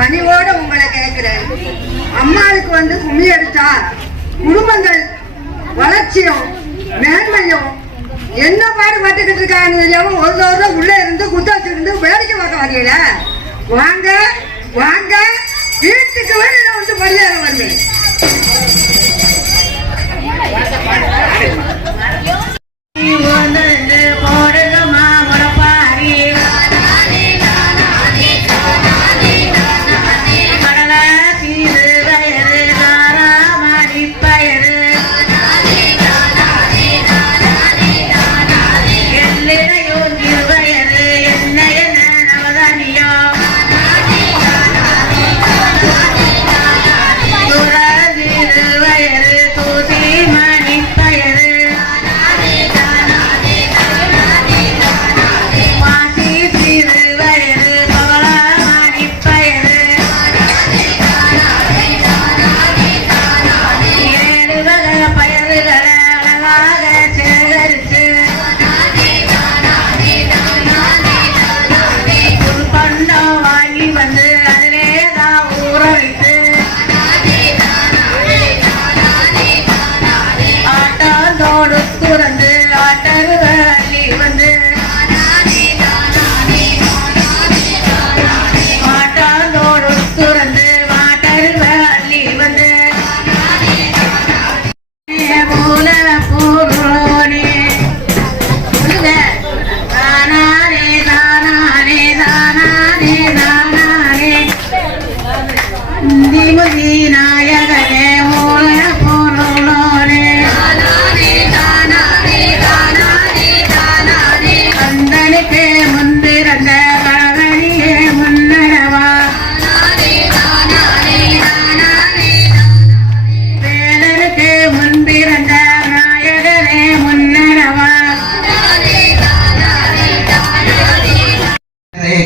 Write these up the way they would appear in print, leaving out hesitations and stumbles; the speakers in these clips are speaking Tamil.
பணிவோட உங்களை கேட்கிறேன். அம்மாளுக்கு வந்து கும்மி அடிச்சா குடும்பங்கள் வளர்ச்சியும் மேன்மையும் என்ன பாடுபட்டுக்கிட்டு இருக்காங்கன்னு தெரியாம ஒரு தோறும் உள்ள இருந்து குத்தாச்சு இருந்து வேடிக்கை பார்க்க வரீங்கள. வாங்க வாங்க, வீட்டுக்கு வெளியில வந்து பரிகார வருவேன்.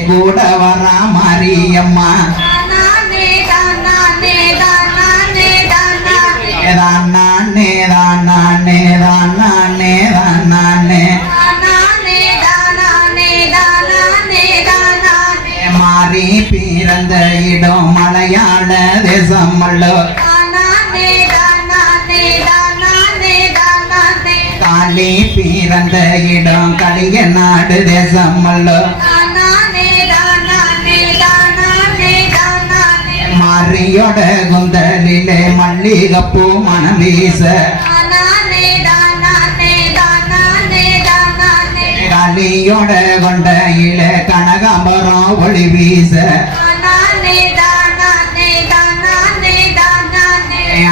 கூட வரா மாரியம்மா மாறி பிறந்த இடம் மலையாள தேசம் அல்லோ. காளி பிறந்த இடம் கலிங்க நாடு தேசம் அல்லோ. மாரியோட குந்தலிலே மல்லிகப்பூ மனம் வீச. காளியோட கொண்டையில கனகாம்பரம் ஒளி வீச.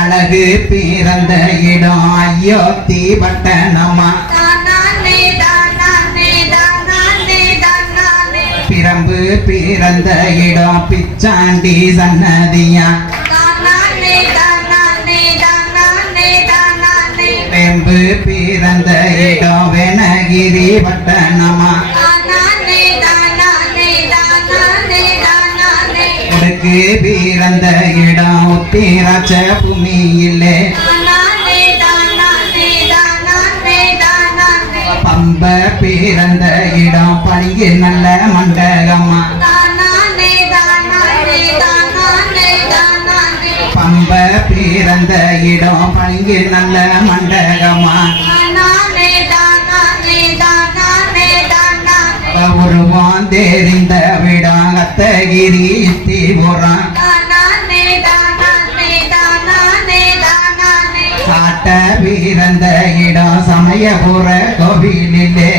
அழகு பிறந்த இடம் அயோத்தி பட்டணமா. பிரம்பு பிறந்த இடம் பிச்சாண்டி சன்னதியா. வெம்பு பிறந்த இடம் வெனகிரி பட்டணமா. உடுக்கு பிறந்த இடம் உத்திராட்ச பூமியிலே. பம்ப பிறந்த இடம் பழிய நல்ல மண்டகம்மா. பம்ப பிறந்த இடம் பழிய நல்ல மண்டகம்மா. உருவம் தெரிந்த விடம் கத்தகிரி தீபுரம். காட்ட பிறந்த இடம் சமயபுர கோவிலிலே.